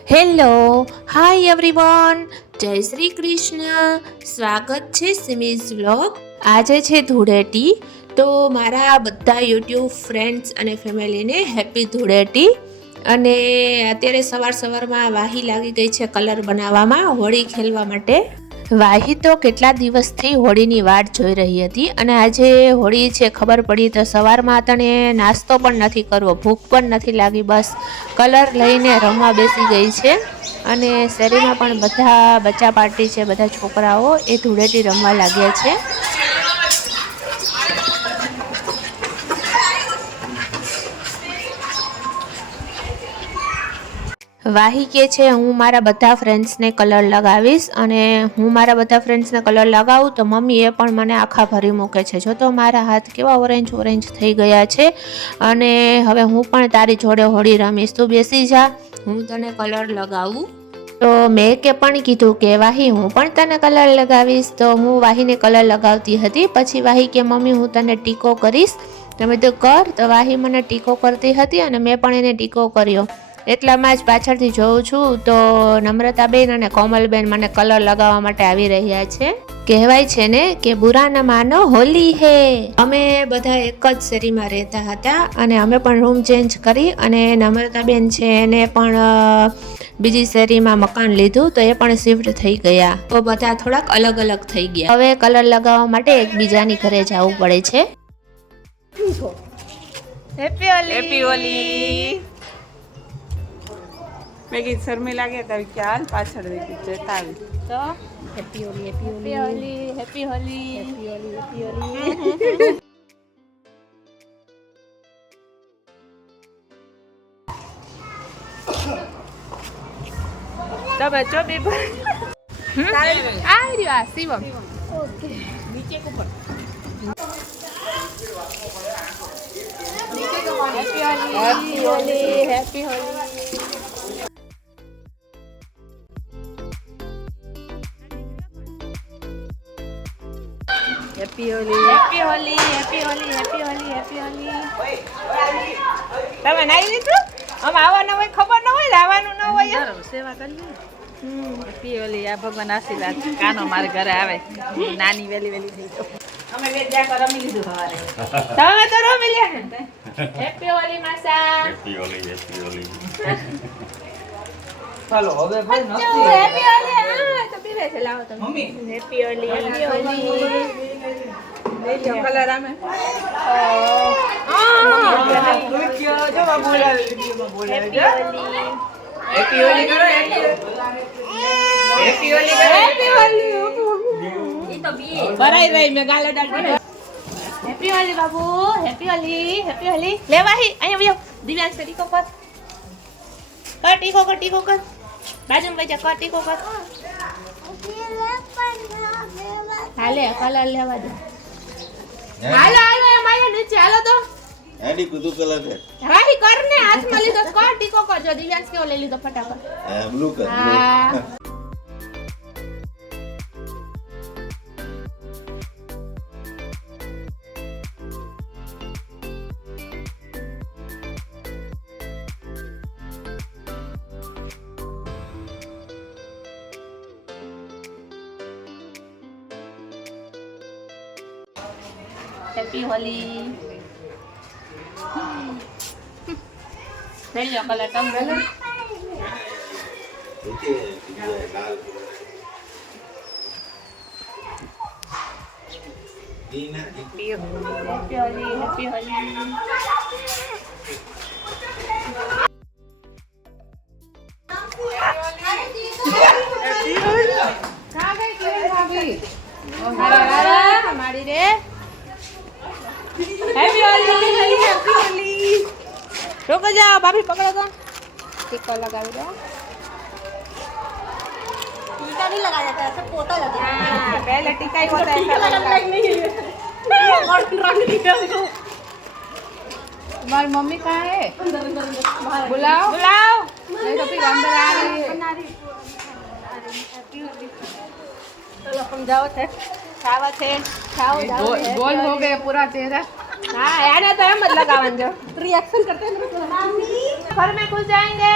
Hello, hi everyone. જય શ્રી કૃષ્ણ. સ્વાગત છે સિમીઝ વ્લોગ. આજે છે ધૂળેટી. તો મારા બધા યુટ્યુબ ફ્રેન્ડ્સ અને ફેમિલીને હેપી ધૂળેટી. અને અત્યારે સવાર સવારમાં વાહી લાગી ગઈ છે કલર બનાવવામાં હોળી ખેલવા માટે. વાહી તો કેટલા દિવસથી હોળીની વાટ જોઈ રહી હતી અને આજે હોળી છે, ખબર પડી તો સવારમાં તને નાસ્તો પણ નથી કરવો, ભૂખ પણ નથી લાગી, બસ કલર લઈને રમવા બેસી ગઈ છે અને શેરીમાં પણ બધા બચ્ચા પાર્ટી છે, બધા છોકરાઓ એ ધૂળેટી રમવા લાગ્યા છે. વાહી કે છે, હું મારા બધા ફ્રેન્ડ્સને કલર લગાવીશ અને હું મારા બધા ફ્રેન્ડ્સને કલર લગાવું તો મમ્મી એ પણ મને આખા ભરી મૂકે છે. જો તો મારા હાથ કેવા ઓરેન્જ ઓરેન્જ થઈ ગયા છે અને હવે હું પણ તારી જોડે હોળી રમીશ. તું બેસી જા, હું તને કલર લગાવું. તો મેં કે પણ કીધું કે, વાહી, હું પણ તને કલર લગાવીશ. તો હું વાહીને કલર લગાવતી હતી. પછી વાહી કે, મમ્મી, હું તને ટીકો કરીશ. તમે તો કર. તો વાહી મને ટીકો કરતી હતી અને મેં પણ એને ટીકો કર્યો. એટલામાં જ પાછળથી જોઉં છું તો નમ્રતાબેન અને કોમલબેન મને કલર લગાવવા માટે આવી રહ્યા છે. કહેવાય છે ને કે બુરા ન માનો હોલી હે. અમે બધા એક જ શેરીમાં રહેતા હતા અને અમે પણ રૂમ ચેન્જ કરી અને નમ્રતાબેન છે એને પણ બીજી શેરીમાં મકાન લીધું તો એ પણ શિફ્ટ થઈ ગયા. તો બધા થોડાક અલગ અલગ થઈ ગયા. હવે કલર લગાવવા માટે એકબીજાની ઘરે જવું પડે છે. Happy happy Holi. મેં કીધું શરમી લાગે તો કે હાલ પાછળ મેં કીધું જતા આવી તો happy Holi happy Holi happy Holi happy Holi happy Holi તમે ચો બી આ રહ્યો આ Shivam happy Holi happy Holi happy Holi happy Holi happy Holi happy Holi happy Holi તમે નાઈ લીધું? આમ આવવાનું હોય ખબર ન હોય ને આવવાનું ન હોય. સેવા કરી હેપી હોલી આ ભગવાન આશીર્વાદ. કાનો મારે ઘરે આવે. નાની વેલી વેલી થઈ તો અમે બે રમી લીધું સવારે. તમે તો રમી લે હેપી હોલી માસા. હેપી હોલી હેપી હોલી ચાલો હવે ભાઈ હેપી હોલી આ તો પીવે છે લાવો તમે. મમ્મી. હેપી હોલી હેપી હોલી में बराई भाई मैं। डाल हैप्पी होली बाबू हैप्पी होली हैप्पी होली ले भाई कर टीको कर टीको कर बाजू में बजा कर टीको कर હાલે કલર લેવા દે. હાલો હાલો એમ આયો નીચે હાલો તો. એડી કુદુ કલર છે. વાહી કર ને હાથમાં લીધો કર ટીકો કરજો જો દિવ્યાંગ કેવો લઈ લીધો ફટાફટ. બ્લુ કર હા. હેપી હોલી લઈ લો કલર તમે લો હેપી હોલી હેપી હોલી મારી રે હેપી હોલી હેપી હોલી રોકો જાઓ ભાભી પકડો તો ટીકો લગાવી દો हाँ, पहले टीका ही होता है ऐसा तुम्हारी मम्मी कहाँ है बुलाओ बुलाओ नहीं तो फिर अंदर आ रही है चलो हम जाओ थे खावा थे खाओ जाओ गोल गोल हो गए पूरा चेहरा हाँ यार तो हम मत लगावन जो रिएक्शन करते हैं घर में घुस जाएंगे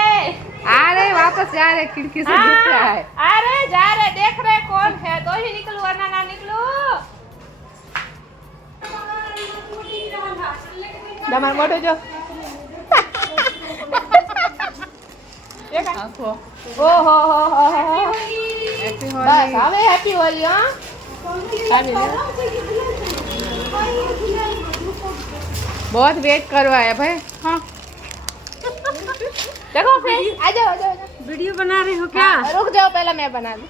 आ रहे वापस जा रहे खिड़की से दिख रहा है हाँ, अरे जा रहे देख रहे कौन है तो ही निकलू वरना ना निकलू તમારે મોટો જો आंखों ઓહો હો હો હો हैप्पी બસ होली હવે હેપી હોલી હા बहुत वेट करवाया भाई। हाँ। देखो फ्रेंड्स आ जाओ आ जाओ वीडियो बना रही हो हाँ, रुक जाओ पहले मैं बना लूँ।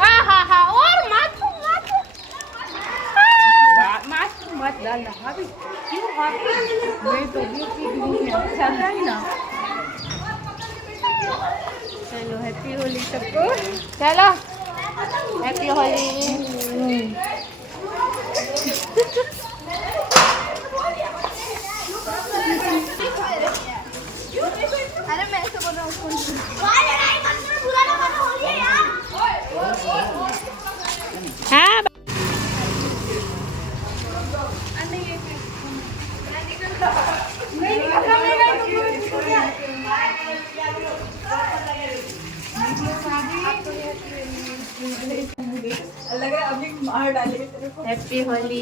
हाँ हाँ हाँ और माथू माथू मास्क मत डालना भाभी। क्यों भाभी? मैं तो है अच्छा है ना। चलो हैप्पी होली सबको। चलो। हैप्पी होली अरे मैं ऐसे बोल रहा हूँ बुरा ना मानो होली है यार हाँ हैप्पी होली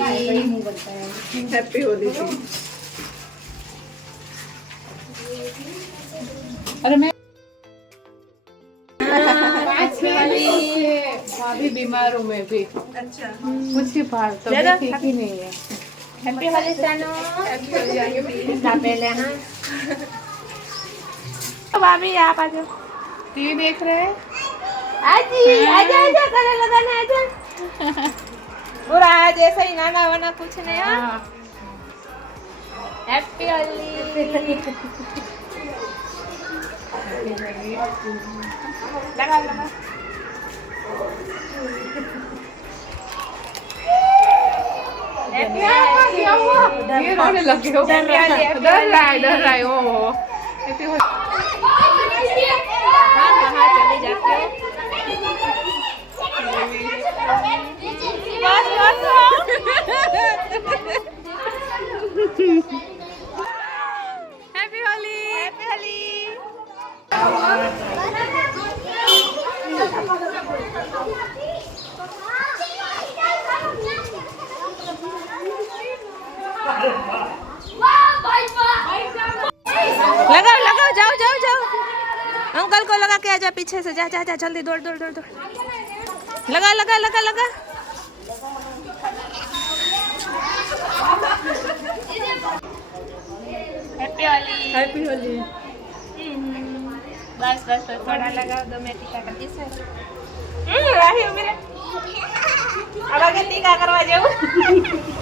हैप्पी होली अरे मैं भाभी बीमार हूँ मैं भी। अच्छा। मुझे बाहर तो ठीक ही नहीं है। हैप्पी होली सानू। पहले हाँ। तो भाभी आप आ जाओ टीवी देख रहे हैं? आजी आजा आजा करे लगाने आजा। बुरा आज ऐसा ही नाना वाना कुछ नहीं हाँ। हाँ। हैप्पी होली लगा लगा। ये रोने लगे हो। डर रहा है डर रहा है है ओ। हो हैप्पी होली हाँ कहाँ चली जाती हो। लगाओ लगाओ जाओ जाओ जाओ। अंकल को लगा के आजा पीछे से। जा जा जा जल्दी दौड़ दौड़ दौड़ दौड़। लगा लगा लगा लगा। हैप्पी होली हैप्पी होली बस बस बस थोड़ा लगाओ दो मैं टीका हम्म राही मेरे अब आगे टीका करवा जाऊँ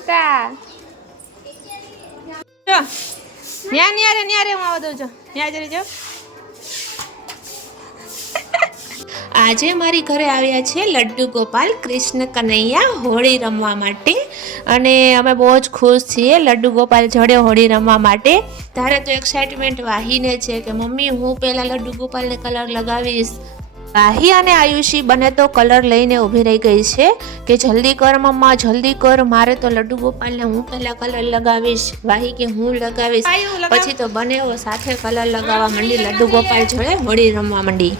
ફૂટા જો, ન્યા ન્યારે ન્યારે હું આવવા દઉં છું ન્યા જરી, જો. આજે મારી ઘરે આવ્યા છે લડ્ડુ ગોપાલ કૃષ્ણ કનૈયા હોળી રમવા માટે. અને અમે બહુ જ ખુશ છીએ લડ્ડુ ગોપાલ જોડે હોળી રમવા માટે. તારે તો એક્સાઇટમેન્ટ વાહીને છે કે મમ્મી, હું પહેલાં લડ્ડુ ગોપાલને કલર લગાવીશ. માહી અને આયુષી બંને તો કલર લઈને ઊભી રહી ગઈ છે કે જલ્દી કર મમ્મા જલ્દી કર. મારે તો લડ્ડુ ગોપાલને હું પહેલા કલર લગાવીશ વાહી કે હું લગાવીશ. પછી તો બંનેઓ સાથે કલર લગાવવા માંડી લડ્ડુ ગોપાલ જોડે હોળી રમવા માંડી.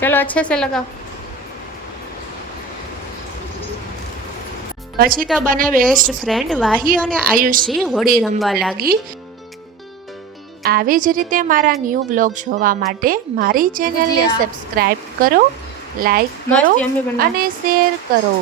ચલો અચ્છે સે લગાવ. પછી તો બંને બેસ્ટ ફ્રેન્ડ વાહી અને આયુષી હોળી રમવા લાગી. આવી જ રીતે મારા ન્યૂ બ્લોગ જોવા માટે મારી ચેનલને સબસ્ક્રાઇબ કરો લાઈક કરો અને શેર કરો.